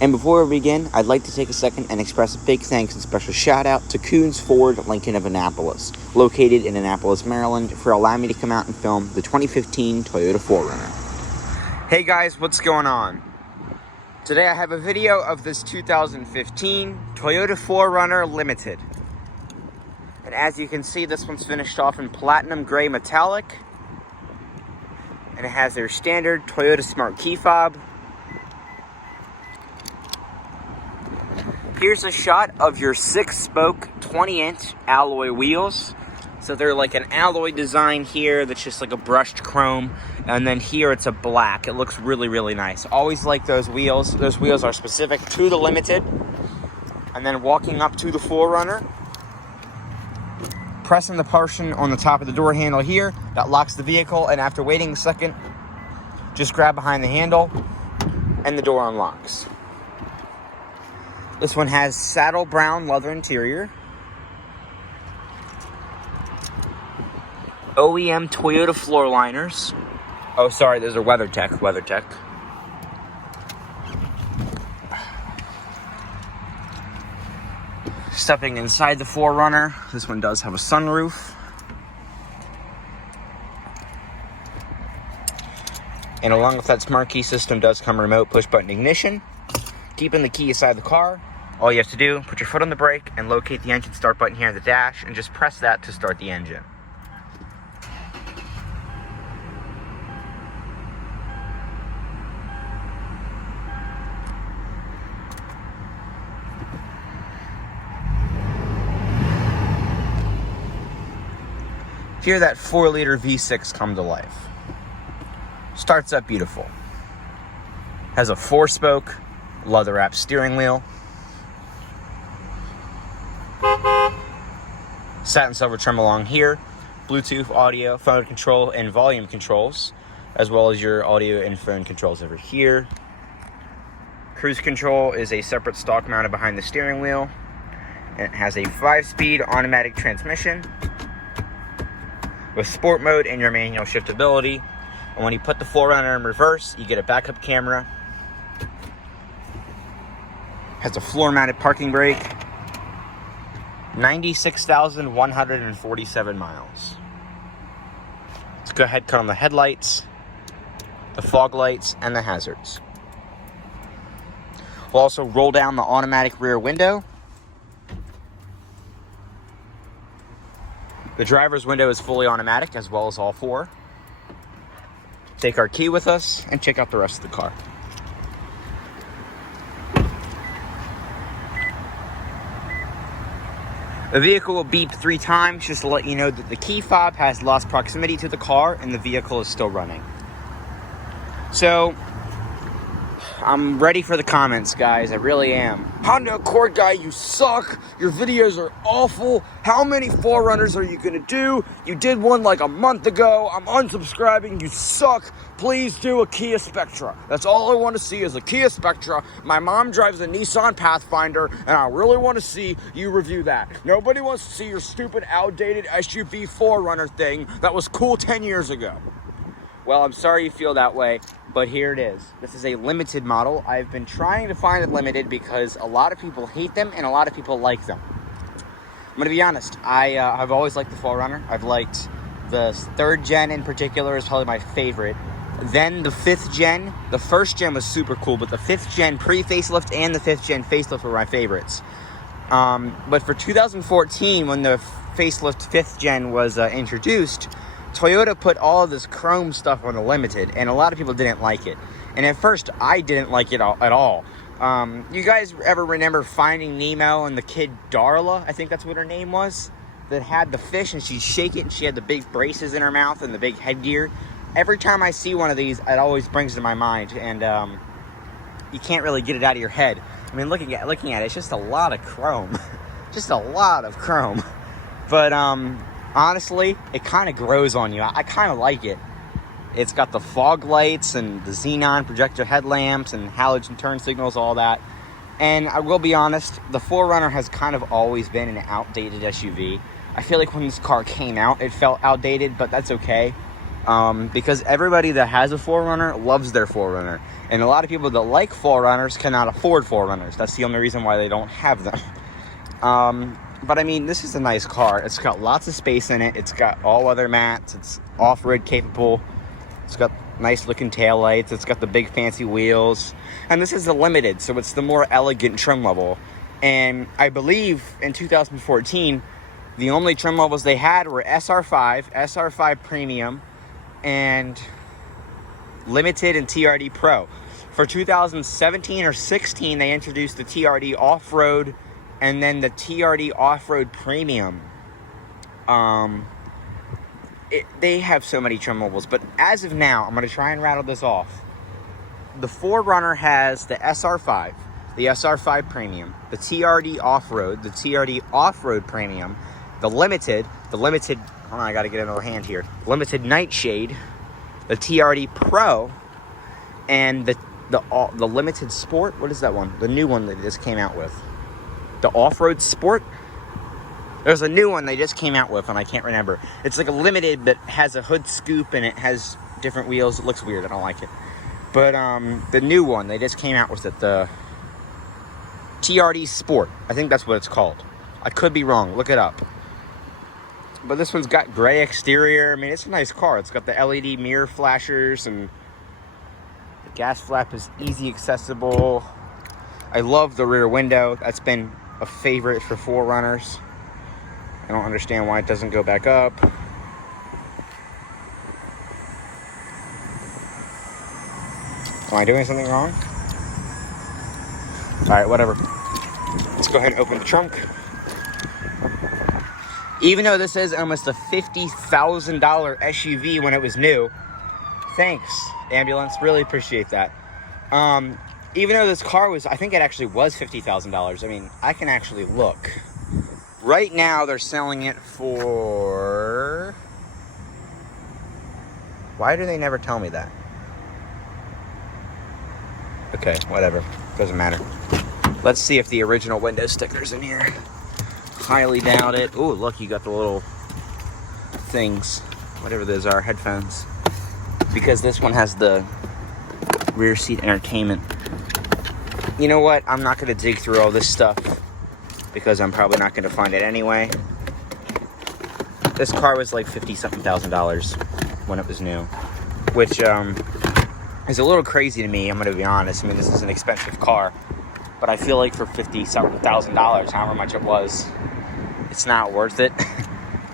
And before we begin, I'd like to take a second and express a big thanks and special shout out to Koons Ford of Annapolis, located in Annapolis, Maryland, for allowing me to come out and film the 2015 Toyota 4Runner. Hey guys, what's going on? Today I have a video of this 2015 Toyota 4Runner Limited. And as you can see, this one's finished off in platinum gray metallic. And it has their standard Toyota Smart Key Fob. Here's a shot of your 6-spoke 20-inch alloy wheels. So they're like an alloy design here that's just like a brushed chrome. And then here it's a black. It looks really, really nice. Always like those wheels. Those wheels are specific to the Limited. And then walking up to the 4Runner, pressing the portion on the top of the door handle here, that locks the vehicle. And after waiting a second, just grab behind the handle and the door unlocks. This one has saddle brown leather interior. OEM Toyota floor liners. Oh, sorry, those are WeatherTech. Stepping inside the 4Runner, this one does have a sunroof. And along with that smart key system does come a remote push button ignition. Keeping the key inside the car, all you have to do, put your foot on the brake and locate the engine start button here on the dash and just press that to start the engine. Hear that 4-liter V6 come to life. Starts up beautiful. Has a 4-spoke leather-wrapped steering wheel. Satin silver trim along here. Bluetooth, audio, phone control, and volume controls, as well as your audio and phone controls over here. Cruise control is a separate stalk mounted behind the steering wheel. And it has a 5-speed automatic transmission with sport mode and your manual shiftability. And when you put the 4Runner in reverse, you get a backup camera. Has a floor-mounted parking brake. 96,147 miles. Let's go ahead and cut on the headlights, the fog lights, and the hazards. We'll also roll down the automatic rear window. The driver's window is fully automatic, as well as all 4. Take our key with us and check out the rest of the car. The vehicle will beep 3 times just to let you know that the key fob has lost proximity to the car and the vehicle is still running. So, I'm ready for the comments, guys. I really am. Honda Accord guy, you suck. Your videos are awful. How many 4Runners are you gonna do? You did one like a month ago. I'm unsubscribing. You suck. Please do a Kia Spectra. That's all I want to see is a Kia Spectra. My mom drives a Nissan Pathfinder, and I really want to see you review that. Nobody wants to see your stupid, outdated SUV 4Runner thing that was cool 10 years ago. Well, I'm sorry you feel that way, but here it is. This is a limited model. I've been trying to find it limited because a lot of people hate them and a lot of people like them. I'm going to be honest. I've always liked the 4Runner. I've liked the 3rd gen in particular is probably my favorite. Then the 5th gen. The 1st gen was super cool, but the 5th gen pre-facelift and the 5th gen facelift were my favorites. But for 2014, when the facelift 5th gen was introduced, Toyota put all of this chrome stuff on the Limited, and a lot of people didn't like it. And at first, I didn't like it at all. You guys ever remember Finding Nemo and the kid Darla? I think that's what her name was. That had the fish, and she'd shake it, and she had the big braces in her mouth and the big headgear. Every time I see one of these, it always brings to my mind, and you can't really get it out of your head. I mean, looking at it, it's just a lot of chrome. Just a lot of chrome. But honestly, it kind of grows on you. I kind of like it. It's got the fog lights and the xenon projector headlamps and halogen turn signals, all that. And I will be honest, the 4Runner has kind of always been an outdated SUV. I feel like when this car came out, it felt outdated, but that's okay. Because everybody that has a 4Runner loves their 4Runner. And a lot of people that like 4Runners cannot afford 4Runners. That's the only reason why they don't have them. But I mean, this is a nice car. It's got lots of space in it. It's got all-weather mats. It's off-road capable. It's got nice looking taillights. It's got the big fancy wheels. And this is the limited, so it's the more elegant trim level. And I believe in 2014, the only trim levels they had were SR5, SR5 Premium, and Limited and TRD Pro. For 2017 or 16, they introduced the TRD Off-Road and then the TRD Off-Road Premium. They have so many trim levels, but as of now, I'm going to try and rattle this off. The 4Runner has the SR5, the SR5 Premium, the TRD Off-Road, the TRD Off-Road Premium, the Limited, hold on, I got to get another hand here, Limited Nightshade, the TRD Pro, and the Limited Sport. What is that one? The new one that they just came out with. The Off-Road Sport? There's a new one they just came out with, and I can't remember. It's like a limited, but has a hood scoop, and it has different wheels. It looks weird. I don't like it. But the new one, they just came out with it. The TRD Sport. I think that's what it's called. I could be wrong. Look it up. But this one's got gray exterior. I mean, it's a nice car. It's got the LED mirror flashers, and the gas flap is easy accessible. I love the rear window. That's been a favorite for 4Runners. I don't understand why it doesn't go back up. Am I doing something wrong? Alright, whatever. Let's go ahead and open the trunk. Even though this is almost a $50,000 SUV when it was new. Thanks, ambulance. Really appreciate that. Even though this car was, I think it actually was $50,000. I mean, I can actually look. Right now, they're selling it for... Why do they never tell me that? Okay, whatever. Doesn't matter. Let's see if the original window sticker's in here. Highly doubt it. Oh, look, you got the little things. Whatever those are, headphones. Because this one has the rear seat entertainment. You know what? I'm not going to dig through all this stuff, because I'm probably not going to find it anyway. This car was like $50-something thousand when it was new, which is a little crazy to me. I'm going to be honest. I mean, this is an expensive car, but I feel like for $50-something thousand, however much it was, it's not worth it.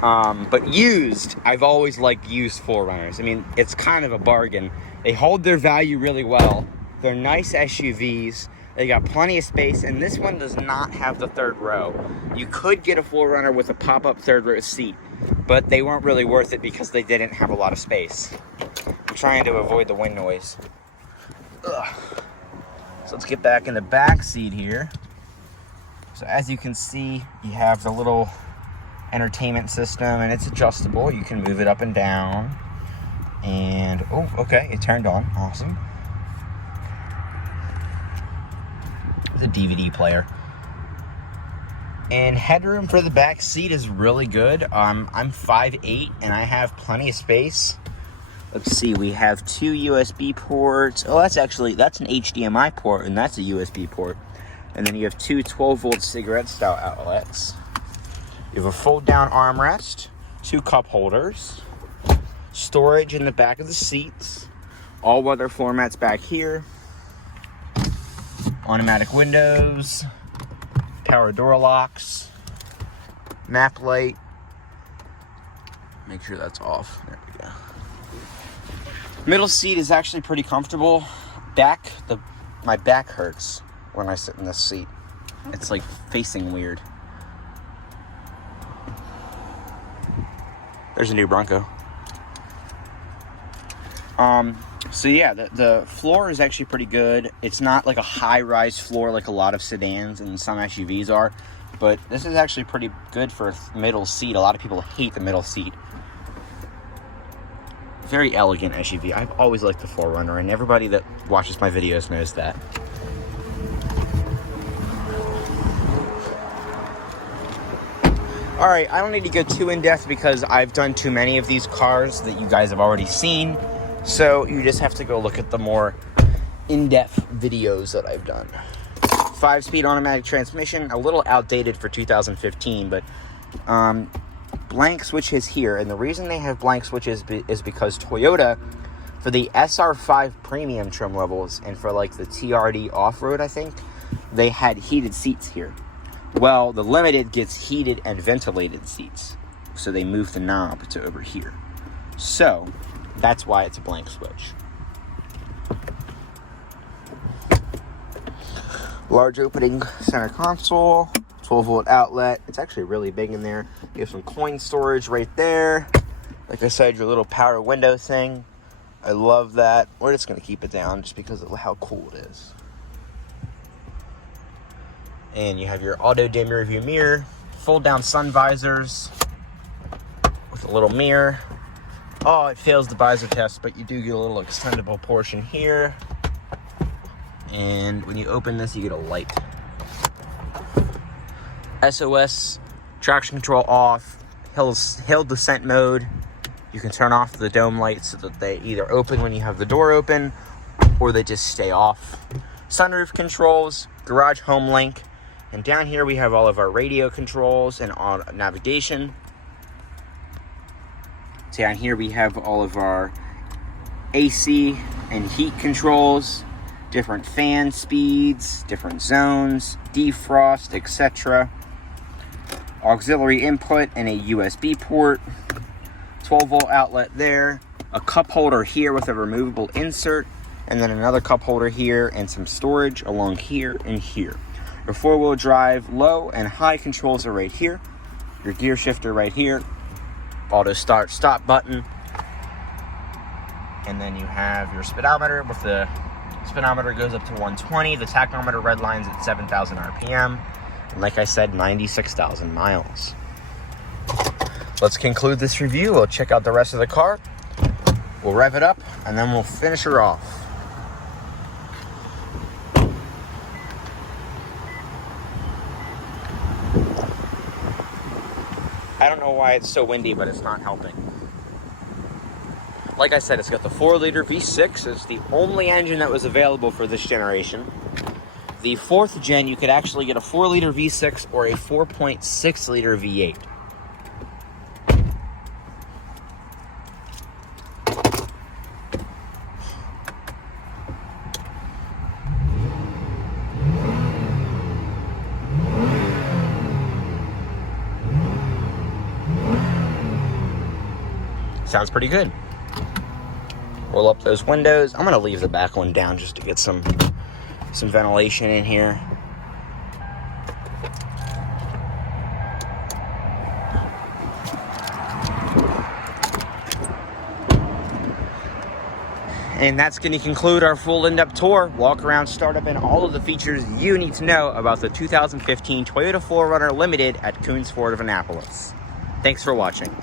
But used, I've always liked used 4Runners. I mean, it's kind of a bargain. They hold their value really well. They're nice SUVs. They got plenty of space, and this one does not have the third row. You could get a 4Runner with a pop-up third row seat, but they weren't really worth it because they didn't have a lot of space. I'm trying to avoid the wind noise. Ugh. So let's get back in the back seat here. So as you can see, you have the little entertainment system, and it's adjustable. You can move it up and down. And, oh, okay, it turned on. Awesome. The DVD player. And headroom for the back seat is really good. I'm 5'8", and I have plenty of space. Let's see, we have 2 USB ports. Oh, that's an HDMI port, and that's a USB port. And then you have 2 12-volt cigarette-style outlets. You have a fold-down armrest, 2 cup holders, storage in the back of the seats, all-weather floor mats back here, automatic windows, power door locks, map light. Make sure that's off. There we go. Middle seat is actually pretty comfortable. My back hurts when I sit in this seat. It's like facing weird. There's a new Bronco. So yeah, the floor is actually pretty good. It's not like a high-rise floor like a lot of sedans and some SUVs are, but this is actually pretty good for a middle seat. A lot of people hate the middle seat. Very elegant SUV. I've always liked the 4Runner, and everybody that watches my videos knows that. Alright, I don't need to go too in-depth because I've done too many of these cars that you guys have already seen. So you just have to go look at the more in-depth videos that I've done. 5-speed automatic transmission, a little outdated for 2015, but blank switches here. And the reason they have blank switches is because Toyota, for the SR5 premium trim levels and for like the TRD off-road, I think, they had heated seats here. Well, the Limited gets heated and ventilated seats, so they moved the knob to over here. So that's why it's a blank switch. Large opening center console, 12-volt outlet. It's actually really big in there. You have some coin storage right there. Like I said, your little power window thing. I love that. We're just going to keep it down just because of how cool it is. And you have your auto dim rearview mirror, fold down sun visors with a little mirror. Oh, it fails the visor test, but you do get a little extendable portion here. And when you open this, you get a light. SOS, traction control off, hill descent mode. You can turn off the dome lights so that they either open when you have the door open or they just stay off. Sunroof controls, garage home link. And down here we have all of our radio controls and navigation. Down here we have all of our AC and heat controls, different fan speeds, different zones, defrost, etc. Auxiliary input and a USB port, 12-volt outlet there, a cup holder here with a removable insert, and then another cup holder here and some storage along here and here. Your 4-wheel drive low and high controls are right here. Your gear shifter right here, auto start stop button, and then you have your speedometer with the speedometer goes up to 120. The tachometer red lines at 7,000 RPM. And like I said, 96,000 miles. Let's conclude this review. We'll check out the rest of the car. We'll rev it up, and then we'll finish her off. I don't know why it's so windy, but it's not helping. Like I said, it's got the 4-liter V6. It's the only engine that was available for this generation. The 4th gen, you could actually get a 4-liter V6 or a 4.6-liter V8. Sounds pretty good. Roll up those windows. I'm going to leave the back one down just to get some ventilation in here. And that's going to conclude our full in-depth tour, walk around, startup, and all of the features you need to know about the 2015 Toyota 4Runner Limited at Koons Ford of Annapolis. Thanks for watching.